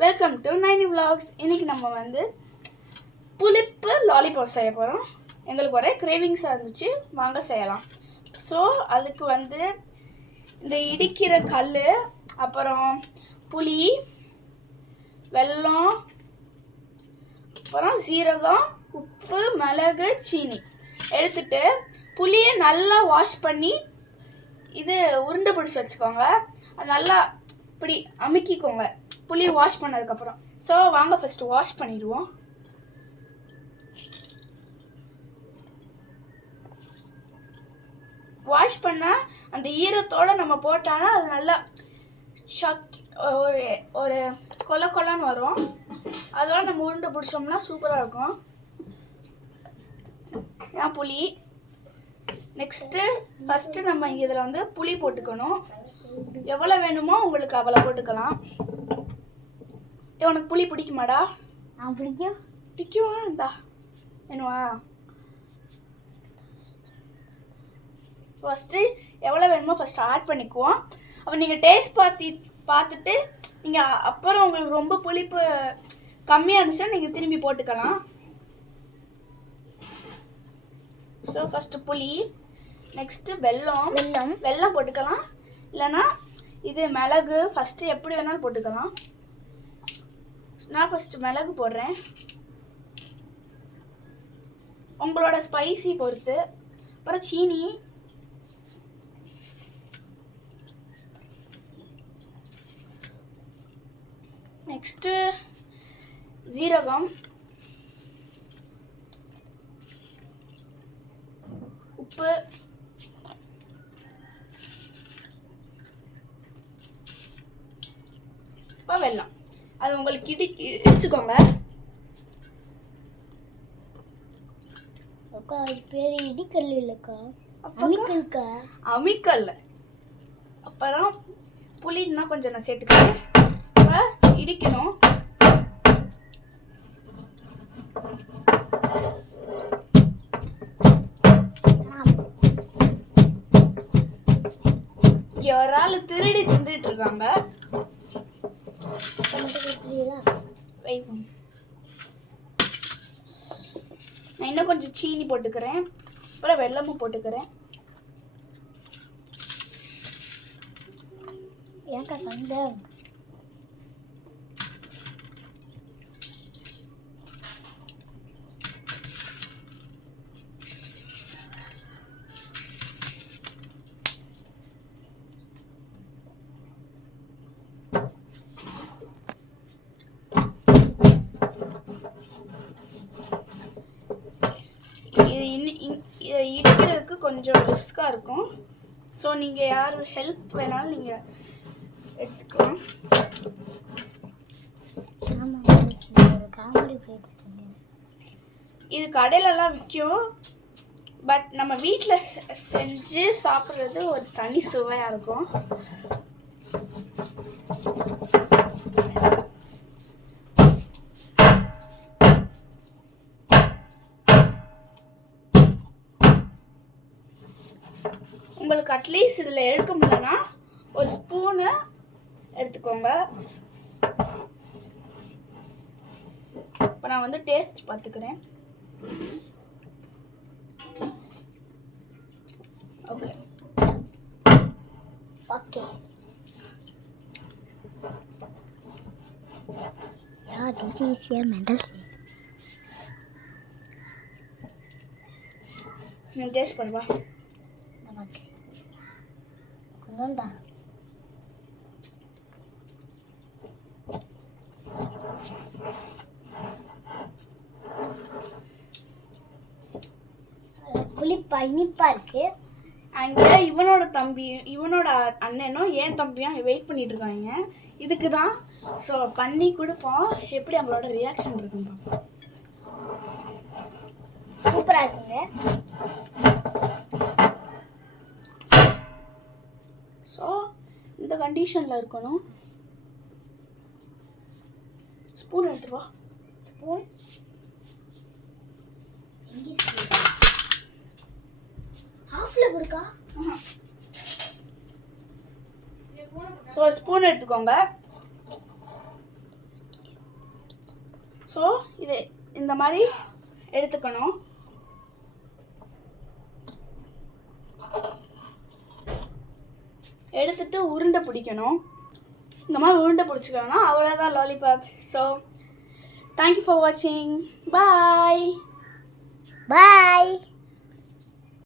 Welcome to Naini vlogs. இன்னைக்கு நம்ம வந்து புளிப்பு லாலிபாப் செய்ய போகிறோம். எங்களுக்கு ஒரே கிரேவிங்ஸாக இருந்துச்சு, வாங்க செய்யலாம். ஸோ அதுக்கு வந்து இந்த இடிக்கிற கல், அப்புறம் புளி, வெல்லம், அப்புறம் சீரகம், உப்பு, மிளகு, சீனி எடுத்துட்டு புளியை நல்லா வாஷ் பண்ணி இது உருண்டை பிடிச்சி வச்சுக்கோங்க. அது நல்லா இப்படி அமுக்கிக்கோங்க புளி வாஷ் பண்ணதுக்கப்புறம். ஸோ வாங்க ஃபஸ்ட்டு வாஷ் பண்ணிடுவோம். வாஷ் பண்ணால் அந்த ஈரத்தோடு நம்ம போட்டானா அது நல்லா ஒரு ஒரு கொல கொலன்னு வரும். அதோட நம்ம உருண்டை பிடிச்சோம்னா சூப்பராக இருக்கும். இதான் புளி. நெக்ஸ்ட்டு ஃபஸ்ட்டு நம்ம இங்கே இதில் வந்து புளி போட்டுக்கணும். எவ்வளோ வேணுமோ உங்களுக்கு அவ்வளோ போட்டுக்கலாம். உனக்கு புளி பிடிக்குமாடா? பிடிக்கும். பிடிக்குமா? இந்தா வேணுமா? ஃபஸ்ட்டு எவ்வளோ வேணுமோ ஃபஸ்ட்டு ஆட் பண்ணிக்குவோம். அப்போ நீங்கள் டேஸ்ட் பார்த்துட்டு நீங்கள் அப்புறம் உங்களுக்கு ரொம்ப புளிப்பு கம்மியாக இருந்துச்சுன்னா நீங்கள் திரும்பி போட்டுக்கலாம். ஸோ ஃபஸ்ட்டு புளி, நெக்ஸ்ட்டு வெல்லம் போட்டுக்கலாம். இல்லைன்னா இது மிளகு, ஃபஸ்ட்டு எப்படி வேணாலும் போட்டுக்கலாம். நான் ஃபஸ்ட்டு மிளகு போடுறேன், உங்களோட ஸ்பைசி பொறுத்து. அப்புறம் சீனி, நெக்ஸ்ட்டு ஜீரகம், உப்பு, இப்போ வெல்லம். அது உங்களுக்கு இடிச்சுக்கோங்க. அக்கா இது பேர் இடிக்கல் இல்லைக்கா, அமிக்கல்க்கா. அமிக்கல். அப்புறம் புளின்னா கொஞ்சம் நான் சேர்த்துக்கிறேன். இப்போ இடிக்கணும். ஒரு ஆள் திருடி தின்றுட்டு இருக்காங்க. நான் இன்னும் கொஞ்சம் சீனி போட்டுக்கிறேன், அப்புறம் வெல்லமும் போட்டுக்கிறேன். ஏன்க்கா கண்ட இதை இடிக்கிறதுக்கு கொஞ்சம் ரிஸ்காக இருக்கும். ஸோ நீங்கள் யார் ஹெல்ப் வேணாலும் நீங்கள் எடுத்துக்கலாம். இது கடையிலலாம் விற்கும், பட் நம்ம வீட்டில் செஞ்சு சாப்பிட்றது ஒரு தனி சுவையாக இருக்கும். உங்களுக்கு அட்லீஸ்ட் இதில் எடுக்க முடியலன்னா ஒரு ஸ்பூனு எடுத்துக்கோங்க. இப்போ நான் வந்து டேஸ்ட் பார்த்துக்கிறேன். Okay okay. Yeah, this is your mental state. Taste பண்ணுவா. ஓகே கொண்டா. புளிப்பா இனிப்பா இருக்கு. அங்கே இவனோட அண்ணனும் என் தம்பியும் வெயிட் பண்ணிட்டு இருக்காங்க இதுக்கு தான். ஸோ பண்ணி கொடுப்போம், எப்படி அவங்களோட ரியாக்ஷன் இருக்குன்னு பார்ப்போம். சூப்பராக இருக்குங்க. ஸோ இந்த கண்டிஷனில் இருக்கணும். ஸ்பூன் எடுத்துருவா. ஸ்பூன் ஹாஃபில் கொடுக்கா. ஸோ ஸ்பூன் எடுத்துக்கோங்க. ஸோ இது இந்த மாதிரி எடுத்துக்கணும். எடுத்துட்டு உருண்டை பிடிக்கணும். இந்த மாதிரி உருண்டை பிடிச்சிக்கோன்னா அவ்வளோதான் லாலிபாப். ஸோ தேங்க்யூ ஃபார் வாட்சிங். பாய். பாய்.